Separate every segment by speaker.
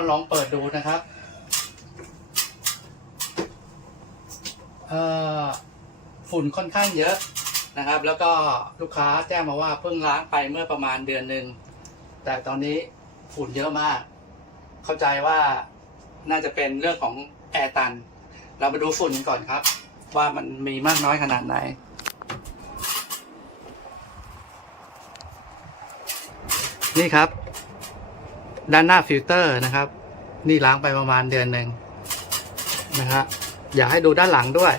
Speaker 1: มก็มาลองเปิดดูนะครับฝุ่นค่อนข้างเยอะนะครับ แล้วก็ลูกค้าแจ้งมาว่าเพิ่งล้างไปเมื่อประมาณเดือนหนึ่งแต่ตอนนี้ฝุ่นเยอะมาก เข้าใจว่าน่าจะเป็นเรื่องของแอร์ตัน เรามาดูฝุ่นกันก่อนครับ ว่ามันมีมากน้อยขนาดไหนนี่ครับ ด้านหน้าฟิลเตอร์นะครับ นี่ล้างไปประมาณเดือนหนึ่งนะฮะอยากให้ดูด้านหลังด้วย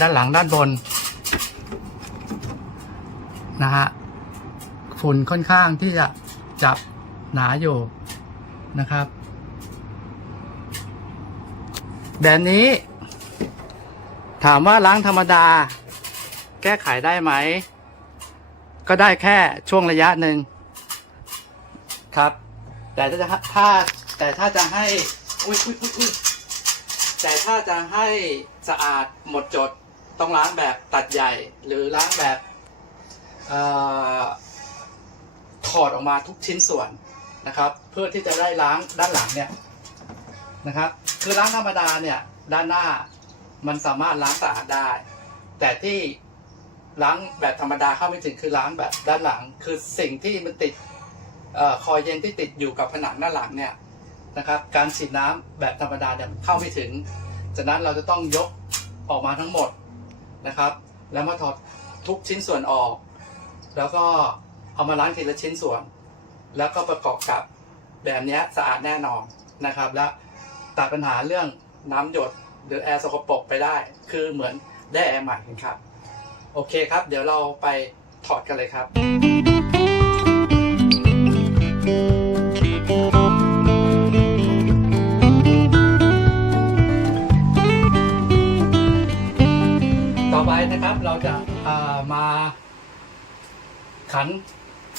Speaker 1: ด้านหลังด้านบน นะฮะฝุ่นค่อนข้างที่จะจับหนาอยู่นะครับ แบรนด์นี้ ถามว่าล้างธรรมดา แก้ไขได้ไหม ก็ได้แค่ช่วงระยะหนึ่ง ครับ แต่ถ้าจะถ้าแต่ถ้าจะให้อุ้ยอุ้ยอุ้ยอุ้ยแต่ถ้าจะให้สะอาดหมดจดต้องล้างแบบตัดใหญ่ หรือล้างแบบอถอดออกมาทุกชิ้นส่วนนะครับ เพื่อที่จะได้ล้างด้านหลังเนี่ยนะครับ คือล้างธรรมดาเนี่ยด้านหน้ามันสามารถล้างสะอาดได้ แต่ที่ล้างแบบธรรมดาเข้าไม่ถึงคือล้างแบบด้านหลัง คือสิ่งที่มันติด คอยเย็นที่ติดอยู่กับผนังด้าหลังเนี่ยนะครับการฉีดน้ำแบบธรรมดาเนี่ยมันเข้าไม่ถึงจากนั้นเราจะต้องยกออกมาทั้งหมดนะครับ แล้วมาถอดทุกชิ้นส่วนออก แล้วก็เอามาล้างทีละชิ้นส่วน แล้วก็ประกอบกับแบบนี้สะอาดแน่นอนนะครับ และตัดปัญหาเรื่องน้ำหยดหรือแอร์สกปรกไปได้ คือเหมือนได้แอร์ใหม่ครับ โอเคครับ เดี๋ยวเราไปถอดกันเลยครับ เราจะมาขัน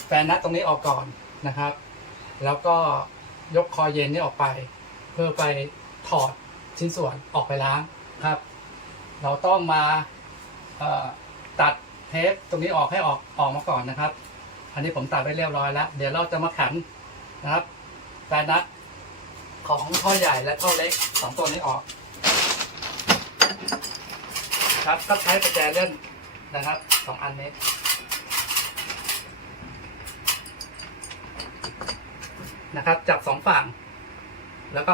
Speaker 1: แฟนนัทตรงนี้ออกก่อนนะครับ แล้วก็ยกคอเย็นนี่ออกไป เพื่อไปถอดชิ้นส่วนออกไปล้างครับ เราต้องมาตัดเทปตรงนี้ออกให้ออกออกมาก่อนนะครับ อันนี้ผมตัดไว้เรียบร้อยแล้ว เดี๋ยวเราจะมาขันนะครับแฟนนัทของท่อใหญ่และท่อเล็กสองตัวนี้ออก ครับ ก็ใช้ประแจเลื่อนนะครับสองอันนี้นะครับ จับสองฝั่ง แล้วก็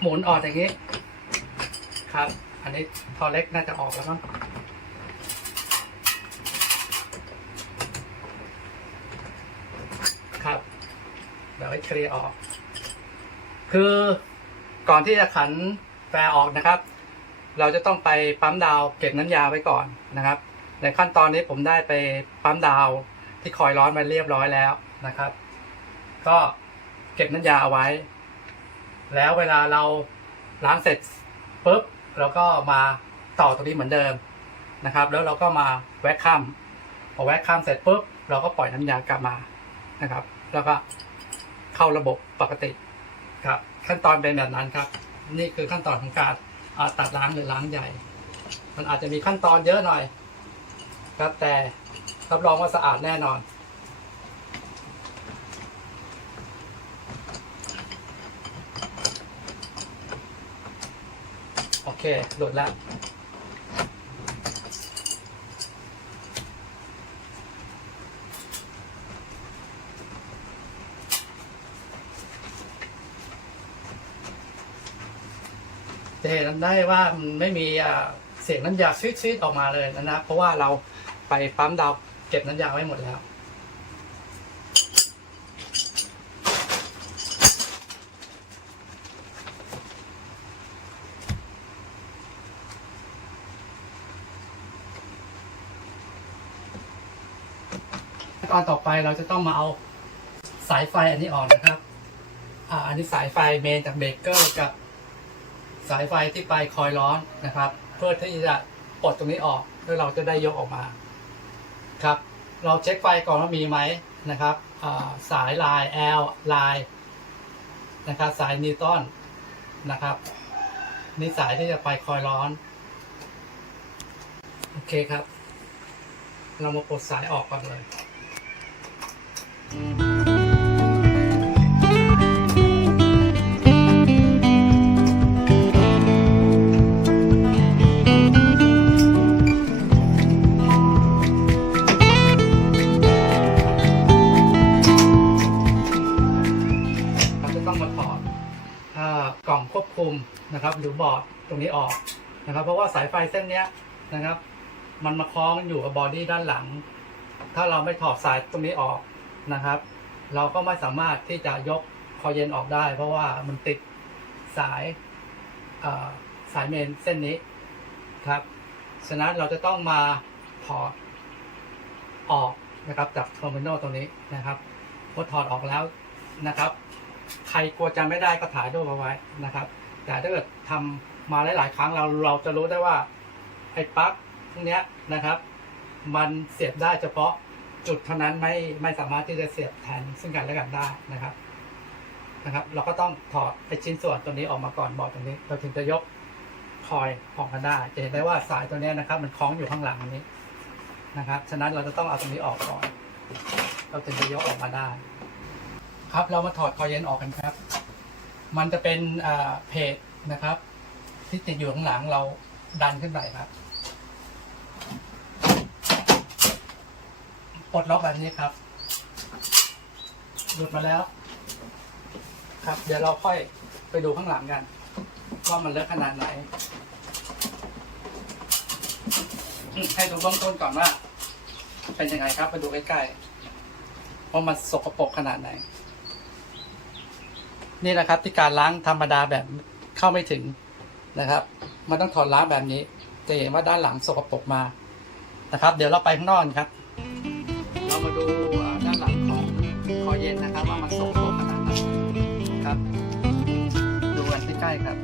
Speaker 1: หมุนออกอย่างนี้ ครับ อันนี้ทอเล็กน่าจะออกแล้วมั้งครับเดี๋ยวให้เคลียร์ออก คือก่อนที่จะขันแฟร์ออกนะครับ เราจะต้องไปปั๊มดาวเก็บน้ำยาไว้ก่อนนะครับ ในขั้นตอนนี้ผมได้ไปปั๊มดาวที่คอยร้อนมาเรียบร้อยแล้วนะครับ ก็เก็บน้ำยาเอาไว้ แล้วเวลาเราล้างเสร็จปุ๊บเราก็มาต่อตรงนี้เหมือนเดิมนะครับ แล้วเราก็มาแวะข้ามพอแวะข้ามเสร็จปุ๊บเราก็ปล่อยน้ำยากลับมานะครับ แล้วก็เข้าระบบปกติครับ ขั้นตอนเป็นแบบนั้นครับ นี่คือขั้นตอนของการ อ่าตัดล้างหรือล้างใหญ่ มันอาจจะมีขั้นตอนเยอะหน่อย ครับแต่รับรองว่าสะอาดแน่นอน โอเคหลุดแล้ว เห็นได้ว่ามันไม่มีเสียงน้ำยาซีดๆออกมาเลยนะครับเพราะว่าเราไปปั๊มดาวเก็บน้ำยาไว้หมดแล้วตอนต่อไปเราจะต้องมาเอาสายไฟอันนี้ออกนะครับ อ่า อันนี้สายไฟเมนจากเบรกเกอร์กับ สายไฟที่ปลายคอยร้อนนะครับ เพื่อที่จะปลดตรงนี้ออกเพื่อเราจะได้ยกออกมาครับ เราเช็คไฟก่อนว่ามีไหมนะครับสายลาย L ลายนะครับสายนิวตันนะครับนี่สายที่จะไปคอยร้อน โอเคครับ เรามาปลดสายออกก่อนเลย บอร์ดตรงนี้ออกนะครับ เพราะว่าสายไฟเส้นเนี้ยนะครับ มันมาคล้องอยู่กับบอดี้ด้านหลัง ถ้าเราไม่ถอดสายตรงนี้ออกนะครับ เราก็ไม่สามารถที่จะยกคอเย็นออกได้ เพราะว่ามันติดสายสายเมนเส้นนี้ครับฉะนั้นเราจะต้องมาถอดออกนะครับจากเทอร์มินอลตรงนี้นะครับพอถอดออกแล้วนะครับ ใครกลัวจำไม่ได้ก็ถ่ายรูปเอาไว้นะครับ แต่ถ้าเกิดทำมาหลาย ๆ ครั้งเราเราจะรู้ได้ว่าไอ้ปลั๊กพวกเนี้ยนะครับ มันเสียบได้เฉพาะจุดเท่านั้นไม่ไม่สามารถที่จะเสียบแทนซึ่งกันและกันได้นะครับนะครับ เราก็ต้องถอดไอ้ชิ้นส่วนตัวนี้ออกมาก่อนบอร์ดตรงนี้ เราถึงจะยกคอยออกมาได้ จะเห็นได้ว่าสายตัวนี้นะครับ มันคล้องอยู่ข้างหลังนี้นะครับ ฉะนั้นเราจะต้องเอาตรงนี้ออกก่อน เราถึงจะยกออกมาได้ ครับเรามาถอดคอยเย็นออกกันครับ มันจะเป็นเพจนะครับ ที่ติดอยู่ข้างหลังเราดันขึ้นไปครับปลดล็อกแบบนี้ครับ หลุดมาแล้ว ครับ เดี๋ยวเราค่อยไปดูข้างหลังกันว่ามันเล็กขนาดไหน ให้ดูเบื้องต้นก่อนว่า เป็นยังไงครับ ไปดูใกล้ๆว่ามันสกปรกขนาดไหน นี่แหละครับที่การล้างธรรมดาแบบเข้าไม่ถึงนะครับ มันต้องถอดล้างแบบนี้ จะเห็นว่าด้านหลังสกปรกมานะครับ เดี๋ยวเราไปข้างนอกครับ เรามาดูด้านหลังของคอเย็นนะครับ ว่ามันสกปรกขนาดไหนครับ ดูกันใกล้ๆครับ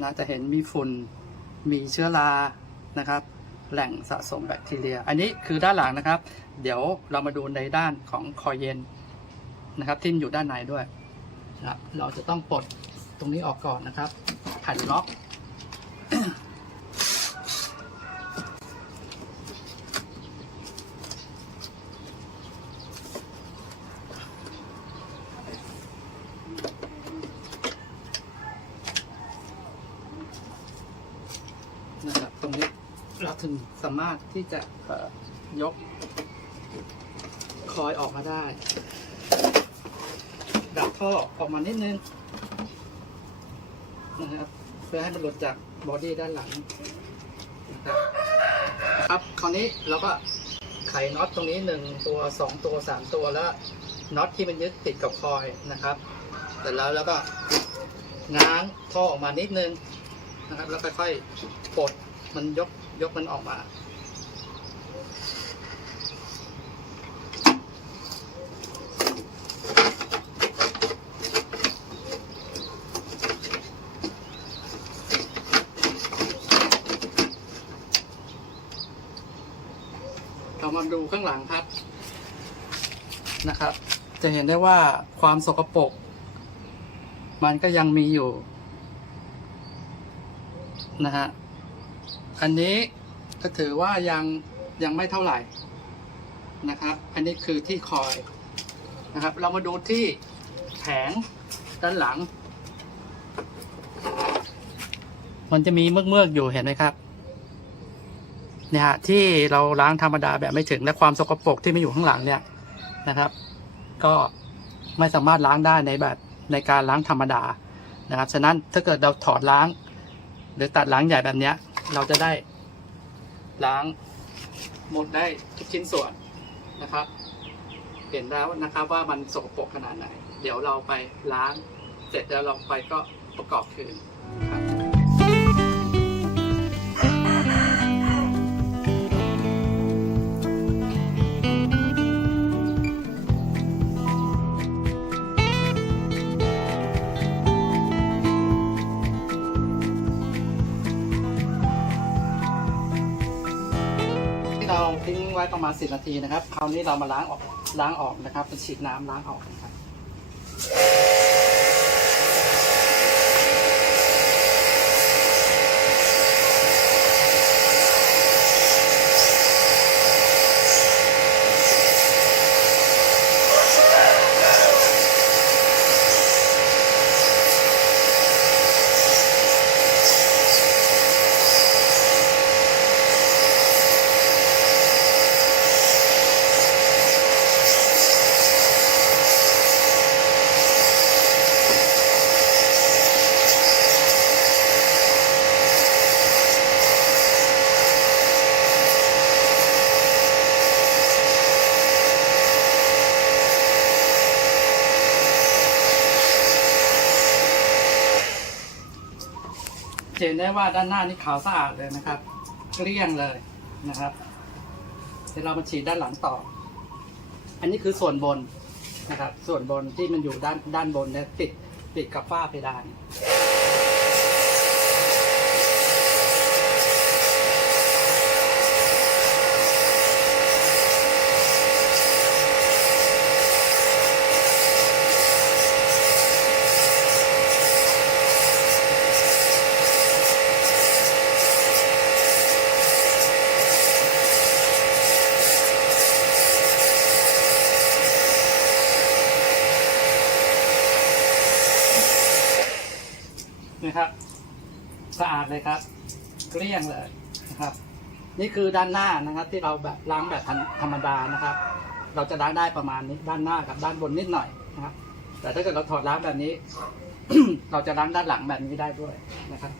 Speaker 1: นะจะเห็นมีฝุ่นมีเชื้อรานะครับ แหล่งสะสมแบคทีเรีย อันนี้คือด้านหลังนะครับ เดี๋ยวเรามาดูในด้านของคอเย็นนะครับที่อยู่ด้านในด้วย นะครับเราจะต้องปลดตรงนี้ออกก่อนนะครับผ่นล็อก นะครับตรงนี้เราถึงสามารถที่จะยกคอยออกมาได้ ดับท่อออกมานิดนึงนะครับเพื่อให้มันหลุดจากบอดี้ด้านหลังนะครับครับคราวนี้เราก็ไขน็อตตรงนี้หนึ่งตัวสองตัวสามตัวแล้วน็อตที่มันยึดติดกับคอยนะครับเสร็จแล้วแล้วก็ง้างท่อออกมานิดนึงนะครับ แล้วค่อยๆปลดมันยกยกมันออกมา ดูข้างหลังครับนะครับ จะเห็นได้ว่าความสกปรกมันก็ยังมีอยู่นะฮะอันนี้ก็ถือว่ายังยังไม่เท่าไหร่นะครับ อันนี้คือที่คอยนะครับ เรามาดูที่แผงด้านหลัง มันจะมีเมือกเมือกๆอยู่เห็นไหมครับ เนี่ยฮะที่เราล้างธรรมดาแบบไม่ถึงและความสกปรกที่ไม่อยู่ข้างหลังเนี่ยนะครับ ก็ไม่สามารถล้างได้ในแบบในการล้างธรรมดานะครับ ฉะนั้นถ้าเกิดเราถอดล้าง หรือตัดล้างใหญ่แบบเนี้ยเราจะได้ล้างหมดได้ทุกชิ้นส่วนนะครับ เห็นแล้วนะครับว่ามันสกปรกขนาดไหน เดี๋ยวเราไปล้างเสร็จแล้วเราไปก็ประกอบคืน ประมาณ 10 นาทีนะครับ คราวนี้เรามาล้างออกล้างออกนะครับเป็นฉีดน้ำล้างออกนะครับ จะเห็นได้ว่าด้านหน้านี่ขาวสะอาดเลยนะครับ เกลี้ยงเลยนะครับ เดี๋ยวเรามาฉีดด้านหลังต่อ อันนี้คือส่วนบนนะครับ ส่วนบนที่มันอยู่ด้านด้านบนเนี่ยติดติดกับฝ้าเพดาน สะอาดเลยครับ เกลี้ยงเลยนะครับ นี่คือด้านหน้านะครับ ที่เราแบบล้างแบบธรรมดานะครับ เราจะล้างได้ประมาณนี้ด้านหน้ากับด้านบนนิดหน่อยนะครับ แต่ถ้าเกิดเราถอดล้างแบบนี้ เราจะล้างด้านหลังแบบนี้ได้ด้วยนะครับ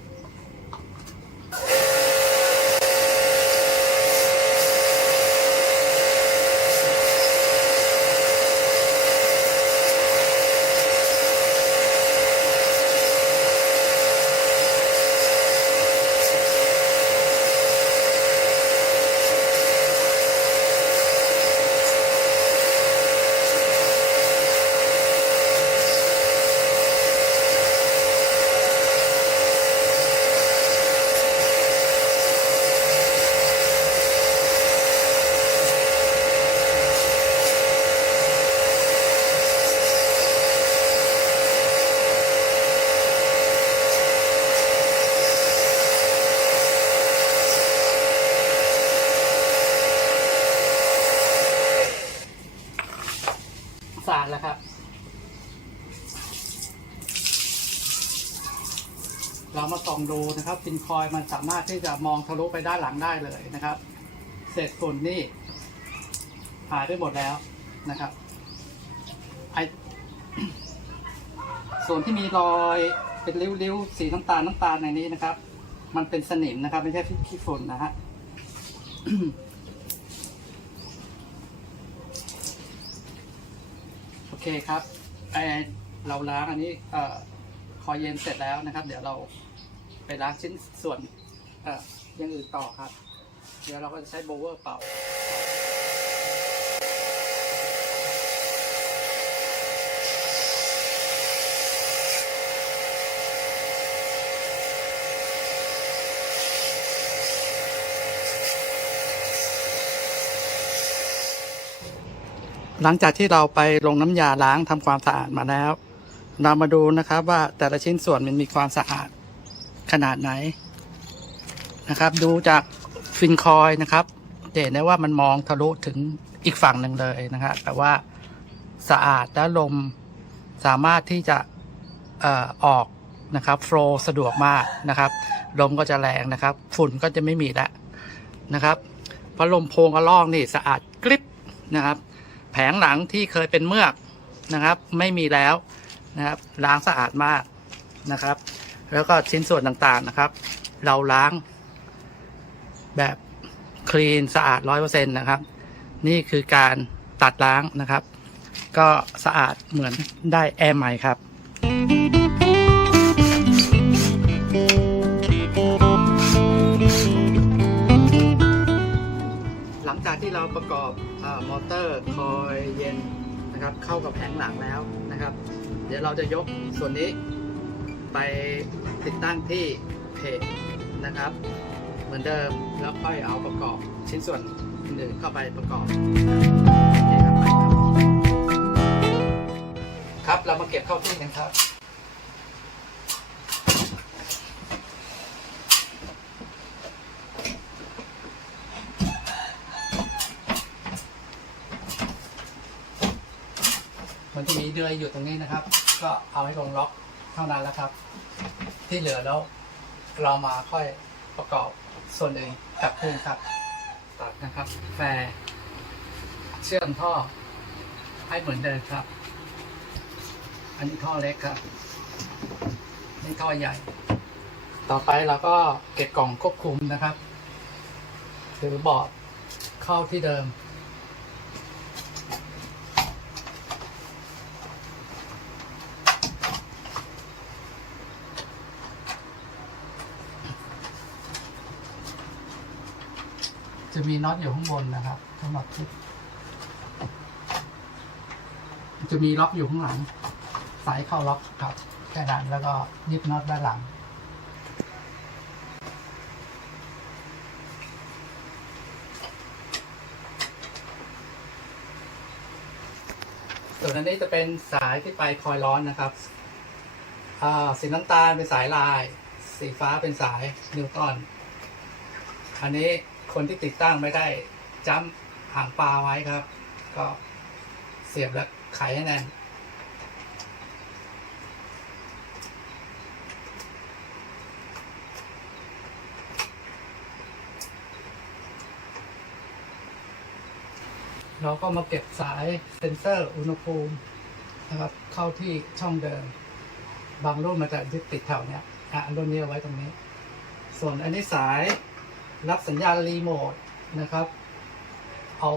Speaker 1: องดูนะครับฟินคอยมันสามารถที่จะมองทะลุไปด้านหลังได้เลยนะครับ เศษฝุ่นนี่หายไปหมดแล้วนะครับไอส่วนที่มีรอยเป็นริ้วๆสีน้ำตาลน้ำตาลในนี้นะครับ มันเป็นสนิมนะครับ ไม่ใช่ขี้ฝุ่นนะฮะโอเคครับไอเราล้างอันนี้เอ่อคอยเย็นเสร็จแล้วนะครับ เดี๋ยวเรา ไปล้างชิ้นส่วนเอ่ออยังอื่นต่อครับ เดี๋ยวเราก็จะใช้โบเวอร์เป่าหลังจากที่เราไปลงน้ำยาล้างทำความสะอาดมาแล้ว เรามาดูนะครับว่าแต่ละชิ้นส่วนมันมีความสะอาด ขนาดไหนนะครับ ดูจากฟินคอยนะครับเห็นได้ว่ามันมองทะลุถึงอีกฝั่งหนึ่งเลยนะครับแต่ว่าสะอาดและลมสามารถที่จะเอ่อออกนะครับโฟล์สะดวกมากนะครับ ลมก็จะแรงนะครับ ฝุ่นก็จะไม่มีแล้วนะครับพัดลมโพงกระลอกนี่สะอาดกริบนะครับ แผงหลังที่เคยเป็นเมือกนะครับ ไม่มีแล้วนะครับล้างสะอาดมากนะครับ แล้วก็ชิ้นส่วนต่างๆนะครับ เราล้างแบบคลีนสะอาดร้อยเปอร์เซ็นต์นะครับ นี่คือการตัดล้างนะครับ ก็สะอาดเหมือนได้แอร์ใหม่ครับหลังจากที่เราประกอบอมอเตอร์คอยเย็นนะครับ เข้ากับแผงหลังแล้วนะครับ เดี๋ยวเราจะยกส่วนนี้ ไปติดตั้งที่เพจนะครับ เหมือนเดิมแล้วค่อยเอาประกอบชิ้นส่วนอื่นเข้าไปประกอบ ครับเรามาเก็บเข้าที่กันครับมันจะมีเดือยอยู่ตรงนี้นะครับ ก็เอาให้ลงล็อก ท่านั้นแล้วครับ ที่เหลือแล้วเรามาค่อยประกอบส่วนอื่นกลับคืนครับ ตัดนะครับแฟร์เชื่อมท่อให้เหมือนเดิมครับ อันนี้ท่อเล็กครับนี่ท่อใหญ่ ต่อไปเราก็เก็บกล่องควบคุมนะครับหรือบอร์ดเข้าที่เดิม จะมีน็อตอยู่ข้างบนนะครับสำหรับชุดจะมีล็อกอยู่ข้างหลัง สายเข้าล็อกครับแค่นั้นแล้วก็ยึดน็อตด้านหลัง ส่วนอันนี้จะเป็นสายที่ไปคอยร้อนนะครับสีน้ำตาลเป็นสายลาย สีฟ้าเป็นสายนิวตันอันนี้ คนที่ติดตั้งไม่ได้จ้ำหางปลาไว้ครับ ก็เสียบแล้วไขให้แน่นเราก็มาเก็บสายเซ็นเซอร์อุณหภูมินะครับเข้าที่ช่องเดิม บางรุ่นมันจะยึดติดแถวเนี้ยอะรุ่นนี้เอาไว้ตรงนี้ ส่วนอันนี้สาย รับสัญญาณรีโมทนะครับ เอา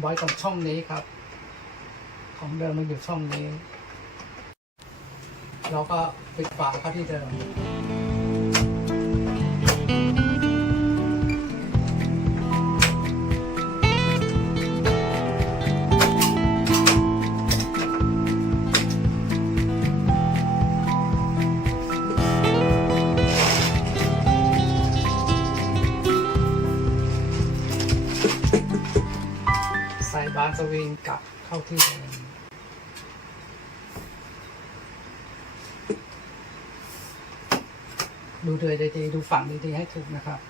Speaker 1: ไว้ตรงช่องนี้ครับ ของเดิมมันอยู่ช่องนี้ เราก็ปิดฝาเข้าที่เดิม ดูเดือยดีๆดูฝั่งดีๆให้ถูกนะครับ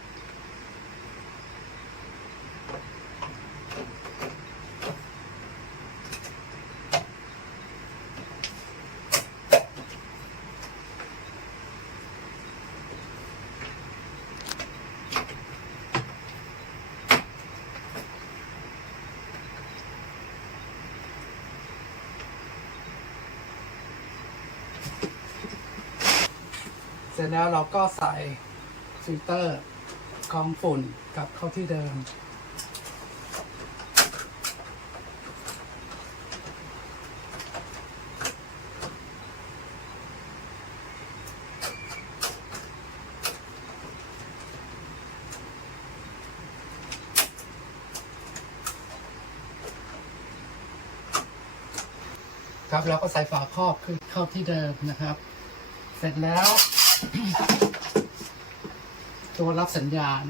Speaker 1: แล้วเราก็ใส่ฟิลเตอร์กองฝุ่นกลับเข้าที่เดิม ครับเราก็ใส่ฝาครอบขึ้นเข้าที่เดิมนะครับ เสร็จแล้ว ตัวรับสัญญาณ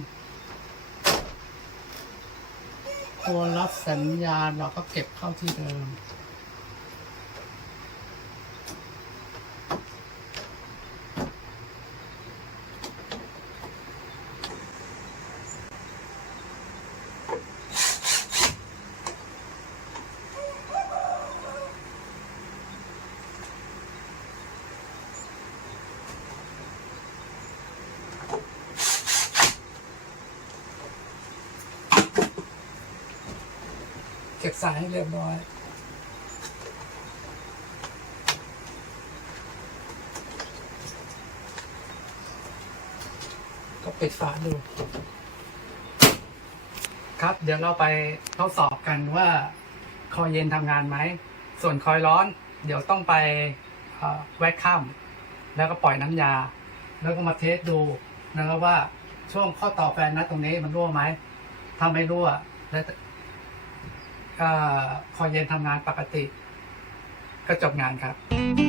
Speaker 1: ตัวรับสัญญาณเราก็เก็บเข้าที่เดิม สายให้เรียบร้อย ก็ปิดฝาดู ครับ เดี๋ยวเราไปทดสอบกันว่า คอยเย็นทำงานไหม ส่วนคอยร้อน เดี๋ยวต้องไปแวกข้ามแล้วก็ปล่อยน้ำยา แล้วก็มาเทสดูนะครับว่าช่วงข้อต่อแฟนนัดตรงนี้มันรั่วไหมถ้าไม่รั่วแล้ว ก็พอเย็นทำงานปกติ ก็จบงานครับ